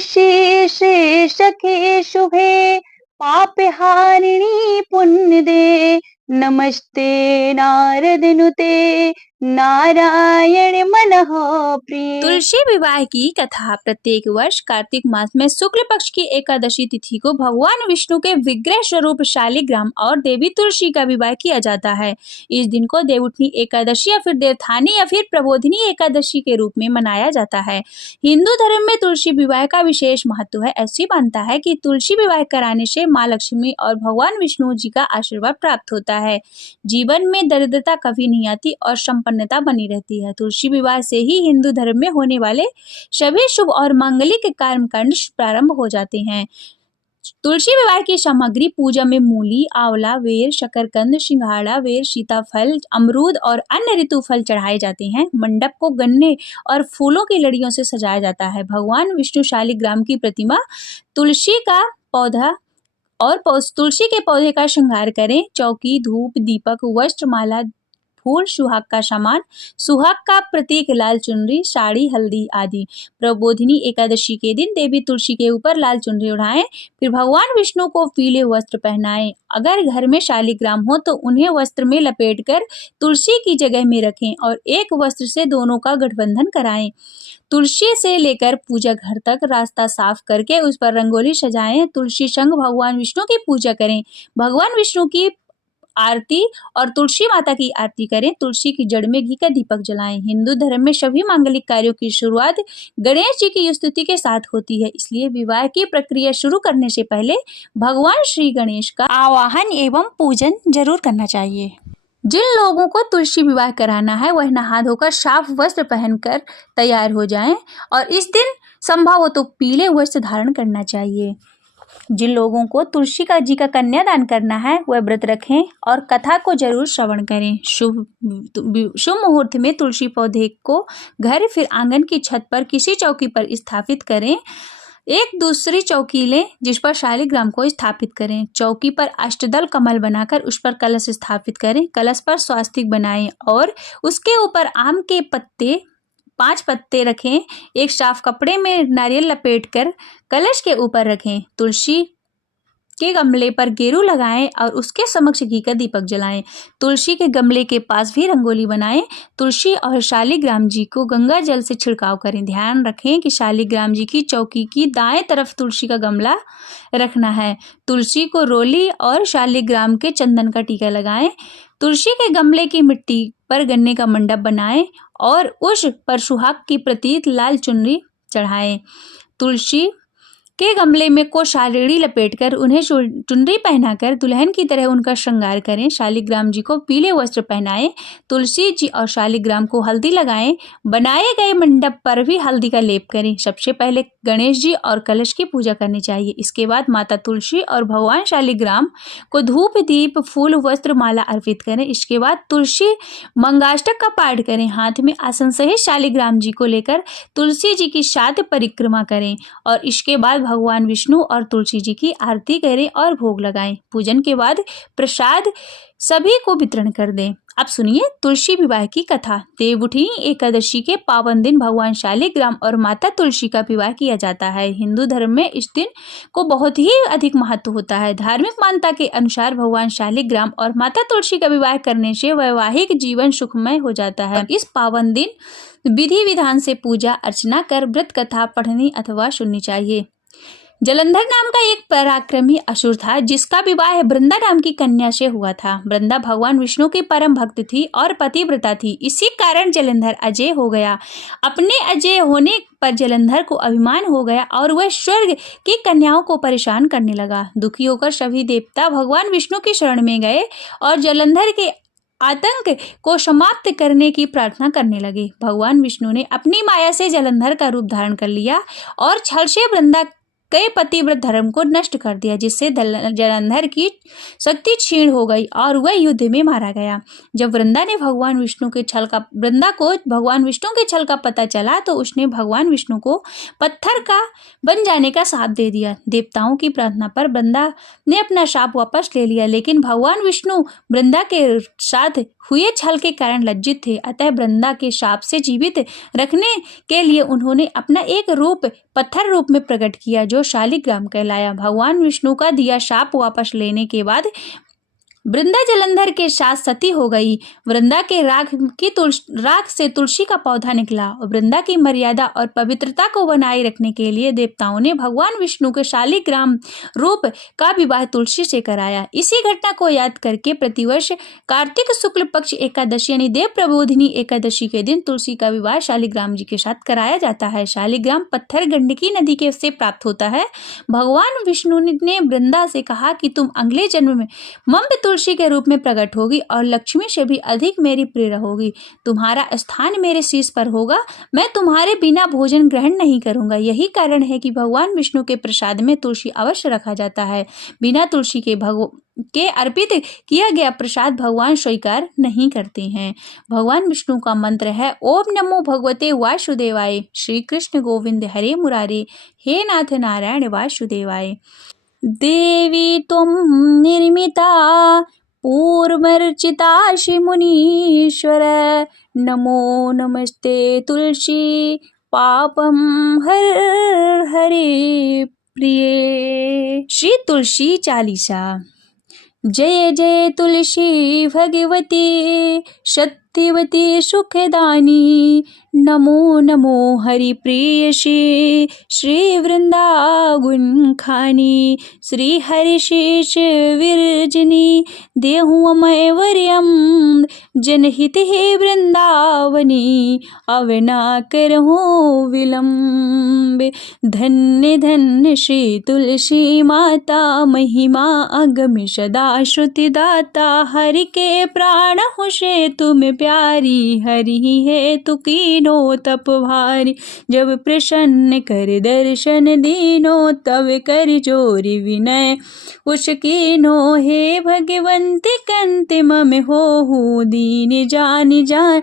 श्री सखे शुभे पापहारिणी पुण्यदे नमस्ते नारदनुते नारायण मनः प्रिय। तुलसी विवाह की कथा प्रत्येक वर्ष कार्तिक मास में शुक्ल पक्ष की एकादशी तिथि को भगवान विष्णु के विग्रह स्वरूप शालिग्राम और देवी तुलसी का विवाह किया जाता है। इस दिन को देवउठनी एकादशी या फिर देवथानी या फिर प्रबोधिनी एकादशी के रूप में मनाया जाता है। हिंदू धर्म में तुलसी विवाह का विशेष महत्व है। ऐसी मानता है कि तुलसी विवाह कराने से माँ लक्ष्मी और भगवान विष्णु जी का आशीर्वाद प्राप्त होता है। जीवन में दरिद्रता कभी नहीं आती और संपन्नता बनी रहती है। तुलसी विवाह से ही हिंदू धर्म में होने वाले सभी शुभ और मांगलिक कर्मकांड प्रारंभ हो जाते हैं। तुलसी विवाह की सामग्री पूजा में मूली, आंवला, बेर, शकरकंद, सिंघाड़ा, बेर, सीताफल, अमरूद और अन्य ऋतु फल चढ़ाए जाते हैं। मंडप को गन्ने और फूलों की लड़ियों से सजाया जाता है। भगवान विष्णु शालिग्राम की प्रतिमा, तुलसी का पौधा और तुलसी के पौधे का श्रृंगार करें। चौकी, धूप, दीपक, वस्त्र, माला, फूल, सुहाग का सामान, सुहाग का प्रतीक लाल चुनरी, साड़ी, हल्दी आदि। प्रबोधिनी एकादशी के दिन देवी तुलसी के ऊपर लाल चुनरी उड़ाएं, फिर भगवान विष्णु को पीले वस्त्र पहनाएं। अगर घर में शालिग्राम हो तो उन्हें वस्त्र में लपेटकर तुलसी की जगह में रखें और एक वस्त्र से दोनों का गठबंधन कराएं। तुलसी से लेकर पूजा घर तक रास्ता साफ करके उस पर रंगोली सजाएं। तुलसी संग भगवान विष्णु की पूजा करें। भगवान विष्णु की आरती और तुलसी माता की आरती करें। तुलसी की जड़ में घी का दीपक जलाएं। हिंदू धर्म में सभी मांगलिक कार्यों की शुरुआत गणेश जी की स्तुति के साथ होती है, इसलिए विवाह की प्रक्रिया शुरू करने से पहले भगवान श्री गणेश का आवाहन एवं पूजन जरूर करना चाहिए। जिन लोगों को तुलसी विवाह कराना है वह नहा धोकर साफ वस्त्र पहनकर तैयार हो जाएं और इस दिन संभव हो तो पीले वस्त्र धारण करना चाहिए। जिन लोगों को तुलसी जी का कन्यादान करना है वह व्रत रखें और कथा को जरूर श्रवण करें। शुभ मुहूर्त में तुलसी पौधे को घर फिर आंगन की छत पर किसी चौकी पर स्थापित करें। एक दूसरी चौकी लें जिस पर शालिग्राम को स्थापित करें। चौकी पर अष्टदल कमल बनाकर उस पर कलश स्थापित करें। कलश पर स्वास्तिक बनाएं और उसके ऊपर आम के पत्ते 5 पत्ते रखें। एक साफ कपड़े में नारियल लपेटकर कलश के ऊपर रखें। तुलसी के गमले पर गेरू लगाएं और उसके समक्ष घी का दीपक जलाएं। तुलसी के गमले के पास भी रंगोली बनाएं। तुलसी और शालिग्राम जी को गंगा जल से छिड़काव करें। ध्यान रखें कि शालिग्राम जी की चौकी की दाएं तरफ तुलसी का गमला रखना है। तुलसी को रोली और शालिग्राम के चंदन का टीका लगाएं। तुलसी के गमले की मिट्टी पर गन्ने का मंडप बनाएं और उस पर सुहाग की प्रतीक लाल चुनरी चढ़ाएं। तुलसी के गमले में को साड़ी लपेटकर उन्हें चुनरी पहनाकर दुल्हन की तरह उनका श्रृंगार करें। शालिग्राम जी को पीले वस्त्र पहनाएं। तुलसी जी और शालिग्राम को हल्दी लगाएं। बनाए गए मंडप पर भी हल्दी का लेप करें। सबसे पहले गणेश जी और कलश की पूजा करनी चाहिए। इसके बाद माता तुलसी और भगवान शालिग्राम को धूप, दीप, फूल, वस्त्र, माला अर्पित करें। इसके बाद तुलसी मंगाष्टक का पाठ करें। हाथ में आसन सहित शालिग्राम जी को लेकर तुलसी जी की 7 परिक्रमा करें और इसके बाद भगवान विष्णु और तुलसी जी की आरती करें और भोग लगाएं। पूजन के बाद प्रसाद सभी को वितरण कर दें। अब सुनिए तुलसी विवाह की कथा। देवउठनी एकादशी के पावन दिन भगवान शालिग्राम और माता तुलसी का विवाह किया जाता है। हिंदू धर्म में इस दिन को बहुत ही अधिक महत्व होता है। धार्मिक मान्यता के अनुसार भगवान शालिग्राम और माता तुलसी का विवाह करने से वैवाहिक जीवन सुखमय हो जाता है। इस पावन दिन विधि विधान से पूजा अर्चना कर व्रत कथा पढ़नी अथवा सुननी चाहिए। जलंधर नाम का एक पराक्रमी असुर था जिसका विवाह वृंदा नाम की कन्या से हुआ था। वृंदा भगवान विष्णु की परम भक्त थी और पतिव्रता थी। इसी कारण जलंधर अजय हो गया। अपने अजय होने पर जलंधर को अभिमान हो गया और वह स्वर्ग की कन्याओं को परेशान करने लगा। दुखी होकर सभी देवता भगवान विष्णु की शरण में गए और जलंधर के आतंक को समाप्त करने की प्रार्थना करने लगे। भगवान विष्णु ने अपनी माया से जलंधर का रूप धारण कर लिया और छल से वृंदा कई पतिव्रत धर्म को नष्ट कर दिया, जिससे जलंधर की शक्ति क्षीण हो गई और वह युद्ध में मारा गया। जब वृंदा को भगवान विष्णु के छल का पता चला तो उसने भगवान विष्णु को पत्थर का बन जाने का शाप दे दिया। देवताओं की प्रार्थना पर वृंदा ने अपना शाप वापस ले लिया, लेकिन भगवान विष्णु वृंदा के साथ हुए छल के कारण लज्जित थे। अतः वृंदा के शाप से जीवित रखने के लिए उन्होंने अपना एक रूप पत्थर रूप में प्रकट किया, जो शालिग्राम कहलाया। भगवान विष्णु का दिया शाप वापस लेने के बाद वृंदा जलंधर के साथ सती हो गई। वृंदा के राख से तुलसी का पौधा निकला। वृंदा की मर्यादा और पवित्रता को बनाए रखने के लिए देवताओं ने भगवान विष्णु के शालिग्राम रूप का विवाह तुलसी से कराया। इसी घटना को याद करके प्रतिवर्ष कार्तिक शुक्ल पक्ष एकादशी यानी देव प्रबोधिनी एकादशी के दिन तुलसी का विवाह शालिग्राम जी के साथ कराया जाता है। शालिग्राम पत्थर गंडकी नदी के से प्राप्त होता है। भगवान विष्णु ने वृंदा से कहा कि तुम अगले जन्म में मम्ब तुलसी के रूप में प्रकट होगी और लक्ष्मी से भी अधिक मेरी प्रिय रहोगी। तुम्हारा स्थान मेरे शीश पर होगा। मैं तुम्हारे बिना भोजन ग्रहण नहीं करूंगा। यही कारण है कि भगवान विष्णु के प्रसाद में तुलसी अवश्य रखा जाता है। बिना तुलसी के अर्पित किया गया प्रसाद भगवान स्वीकार नहीं करते हैं। भगवान विष्णु का मंत्र है ओम नमो भगवते वासुदेवाय। श्री कृष्ण गोविंद हरे मुरारे, हे नाथ नारायण वासुदेवाय। देवी त्वं निर्मिता पूर्वर्चिता मुनीश्वर, नमो नमस्ते तुलसी पापम हर हरे प्रिये। श्री तुलसी चालीसा। जय जय तुलसी भगवती सत्यवती सुखदानी, नमो नमो हरि प्रेयसी श्री वृंदावन खानी। श्री हरिशेष विरजनी देहु अमय वर्यम, जनहित हे वृंदावनी अवना करहु विलंब। धन्य धन्य श्री तुलसी माता, महिमा अगम सदा श्रुति दाता। हरि के प्राण हो से तुम प्यारी, हरि है तु कीनो तप भारी। जब प्रसन्न कर दर्शन दीनो, तब कर जोरी विनय उसकीनो। हे भगवंत कंत मम हो दीन जान जान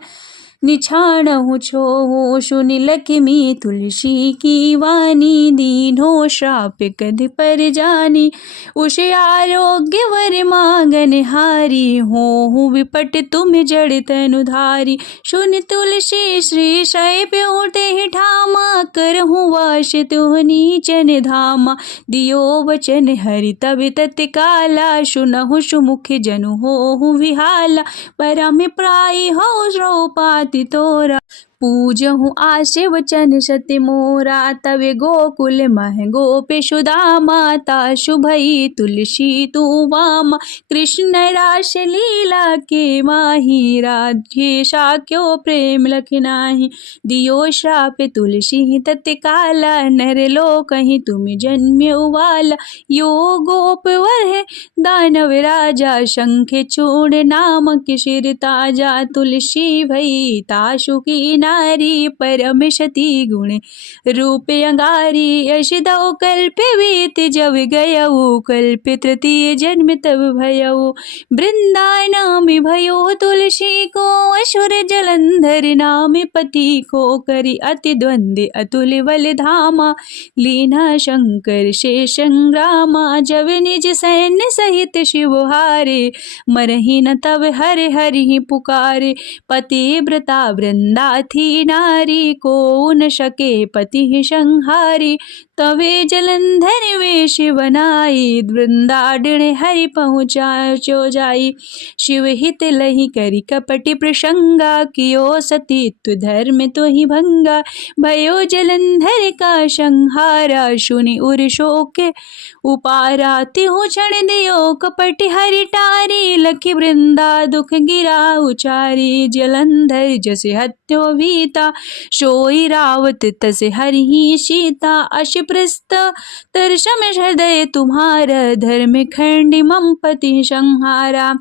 निछाणहु छोहु। सुनि लक्ष्मी तुलसी की वाणी, दीनो श्राप कद पर जानी। उस आरोग्य वर मांगन हारी, हो विपट तुम जड़ तनुधारी। सुन तुलसी श्री शैप उठे ठामा, करहु वास तुह नीचन धामा। दियो वचन हरि तब तत्काला, सुनहु सुमुख जनु हो विहाला। परम प्राय हो श्रोपात तोरा, पूजहु आश वचन सत्य मोरा। तवे गोकुल मह गोपे सुदामा, ताशु भई तुलसी तू वामा। कृष्ण रास लीला के माही, राधे साक्यो प्रेम लखनाही। दियो श्राप तुलसी तत्काला, नर लोक ही तुम जन्म्यो वाला। यो गोप वर है दानव राजा, शंख चूड़ नामक सिर ताजा। तुलसी भई ताशु की नारी, परम सती गुण रूप अंगारी। यश दो कल्प बीत जब गयऊ, कल्प तृतीय जन्म तब भयऊ। वृंदा नाम भयो तुलसी को, असुर जलंधर नाम पति को। करी अति द्वंद्व अतुल बल धामा, लीना शंकर से संग्रामा। जब निज सैन्य सहित शिव हारे, मरही न तब हरि हरि पुकारे। पतिव्रता वृंदा थी नारी, को न सके पति संहारी। तवे जलंधर वेश बनाई, वृंदाडण हरि पहुँचाचो जाई। शिव हित लही करी कपटि प्रसंगा, कियो सतीत्व धर्म तो ही भंगा। भयो जलंधर का संहारा, सुनि उर शोक उपारा। तिहु क्षण दियो कपटि हरि टारी, लखी वृंदा दुख गिरा उचारी। जलंधर जस हत्यो भीता, सोई रावत तस हरि सीता। अश प्रस्त तरसम हृदय तुम्हारा, धर्म खंडी मम पति संहारा।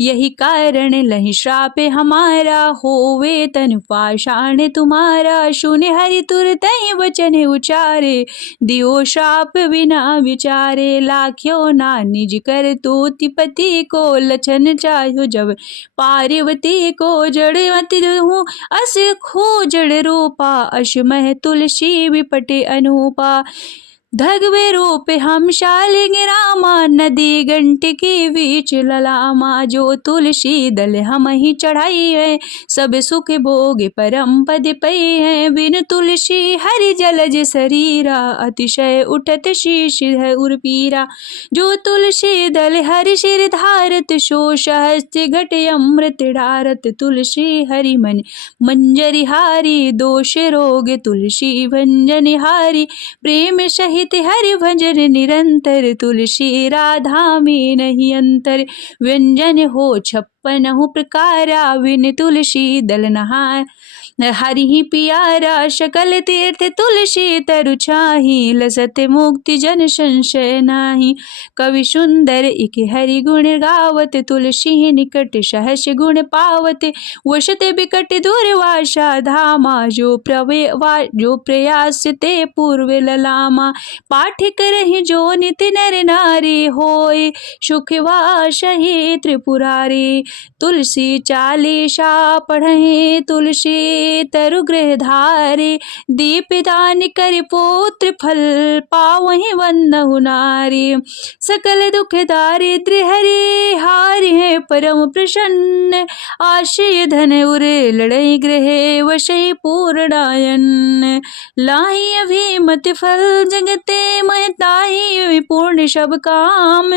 यही कारण लहि श्राप हमारा, होवे तन पाषाण तुम्हारा। सुने हरि तुरत ही वचन उचारे, दियो श्राप बिना विचारे। लाख्यो ना निज कर तोति पति को, लछन चाह्यो जब पार्वती को। जड़वती हूँ अस खो जड़ रूपा, अश मह तुलसी विपटे अनूपा। धगवे रूप हम शालिग रामा, नदी घंट के बीच ललामा। जो तुलसी दल हम ही चढ़ाई है, सब सुख भोग परम पद पई है। बिन तुलसी हरि जलज शरीरा, अतिशय उठत शीश है उर्पीरा। जो तुलसी दल हरि शिर धारत, सो सहस्त्र घट अमृत ढारत। तुलसी हरि मन मंजरी हारी, दोष रोग तुलसी भंजन हारी। प्रेम सहित हरि भजन निरंतर, तुलसी राधा में नहीं अंतर। व्यंजन हो 56 प्रकारा, बिन तुलसी दल नहाय हरि ही पियारा। सकल तीर्थ तुलसी तरु छाही, लसत मुक्ति जन संशय नाही। कवि सुंदर इक हरि गुण गावत, तुलसी निकट सहस गुण पावत। वशत बिकट दुर्वासा धामा, जो प्रयास ते पूर्व ललामा। पाठ करहि जो नित नर नारी, होय सुख वासहि त्रिपुरारी। तुलसी चालीसा पढ़हि, तुलसी तरु गृह धारे। दीपदान कर पुत्र फल, पावहि वंदहु नारी। सकल दुख दारिद्र्य हरि हारि है परम प्रसन्न। आशय धन उर लड़ई गृह, वशई पूर्णायन। लाही अभिमत फल जगते, मैं ताही पूर्ण सब काम।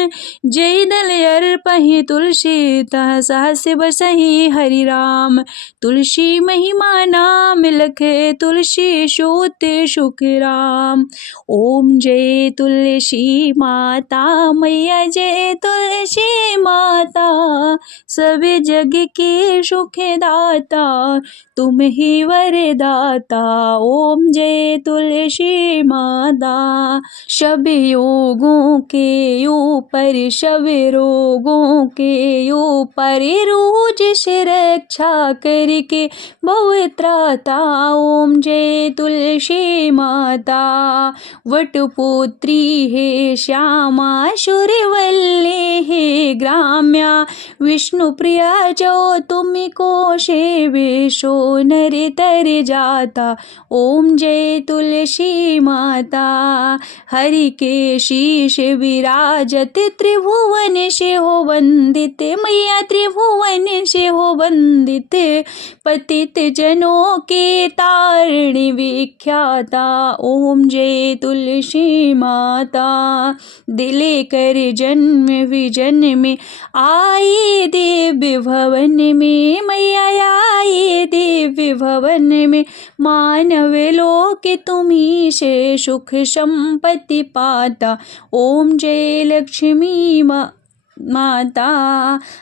जय दल अर्पहि तुलसी, तह सहस बसहि हरि राम। तुलसी महिमा नाम लखे, तुलसी सोते सुख राम। ओम जय तुलसी माता मैया, जय तुलसी माता। सब जग के सुख दाता, तुम ही वरदाता। ओम जय तुलसी माता। सब योगों के ऊपर, सब रोगों के ऊपर, रोज से रक्षा करके भव त्राता। ओम जय तुलसी माता। वटपुत्री है श्यामा, सूर्यवल्ली है ग्राम्या। विष्णु प्रिया जो तुमको सेवे, सो नर तर जाता। ओम जय तुलसी माता। हरि के शीश विराजत, त्रिभुवन से हो वंदित। मैया त्रिभुवन से हो वंदित, पतित जनों के तारिणी विख्याता। ओम जय तुलसी माता। दिले कर जन्म विजन में, आए दिव्य भवन में। मैया आए दिव्य भवन में, मानव लोक तुम्ही से सुख संपत्ति पाता। ओम जय लक्ष्मी माता।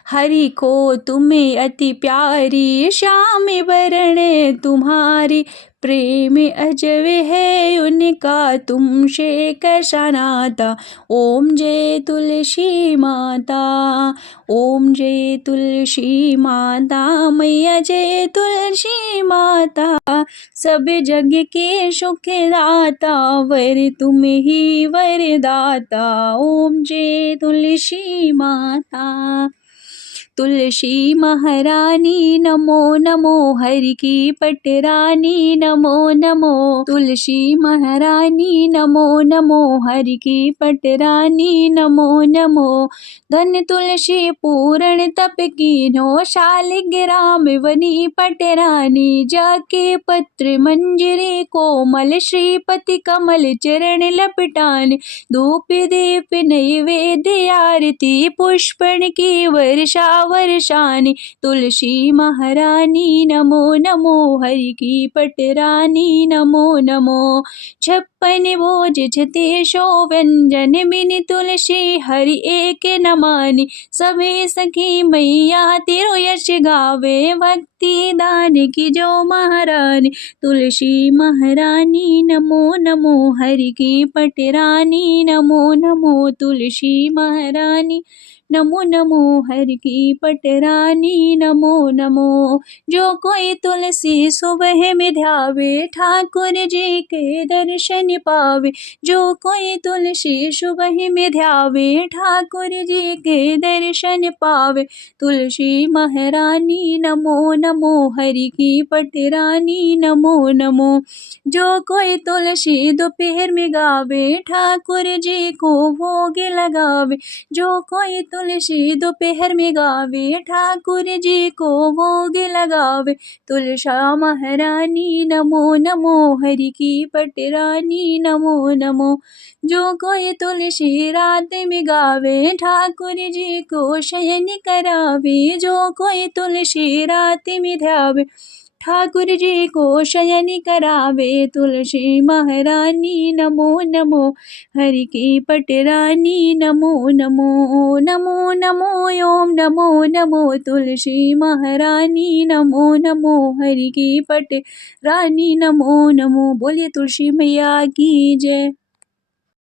हरि को तुम्हें अति प्यारी, श्याम वरण तुम्हारी। प्रेम अजब है उनका, तुमसे कैसा नाता। ओम जय तुलसी माता। ओम जय तुलसी माता मैया, जय तुलसी माता। सब जग के सुख दाता, वर तुम ही वरदाता। ओम जय तुलसी माता। तुलसी महारानी नमो नमो, हरि की पटरानी नमो नमो। तुलसी महारानी नमो नमो, हरि की पटरानी नमो नमो। धन तुलसी पूर्ण तप कीन्हो, शालिग्राम वनी पटरानी। जाके पत्र मंजरी कोमल, श्रीपति कमल चरण लपटान। धूप दीप नैवेद्य आरती, पुष्पण की वर्षा वर्षानी। तुलसी महारानी नमो नमो, हरि की पटरानी नमो नमो। छप्पन भोज छते सो व्यंजन बिन तुलसी हरि एक न मानी। सभी सखी मैया तेरो यश गावे भक्ति दान की जो महारानी। तुलसी महारानी नमो नमो हरि की पटरानी नमो नमो तुलसी महारानी नमो नमो हरि की पटरानी नमो नमो। जो कोई तुलसी सुबह में ध्यावे ठाकुर जी के दर्शन पावे। जो कोई तुलसी सुबह में ध्यावे ठाकुर जी के दर्शन पावे। तुलसी महारानी नमो नमो हरि की पटरानी नमो नमो। जो कोई तुलसी दोपहर में गावे ठाकुर जी को भोग लगावे। जो कोई तुलसी दोपहर में गावे ठाकुर जी को भोग लगावे। तुलसा महारानी नमो नमो हरि की पटरानी नमो नमो। जो कोई तुलसी रात में गावे ठाकुर जी को शयन करावे। जो कोई तुलसी रात में ध्यावे ठाकुर जी को शयन करावे। तुलसी महारानी नमो नमो हरि की पटरानी नमो नमो नमो नमो ओम नमो नमो तुलसी महारानी नमो नमो हरि की पटरानी नमो नमो। बोलिए तुलसी मैया की जय।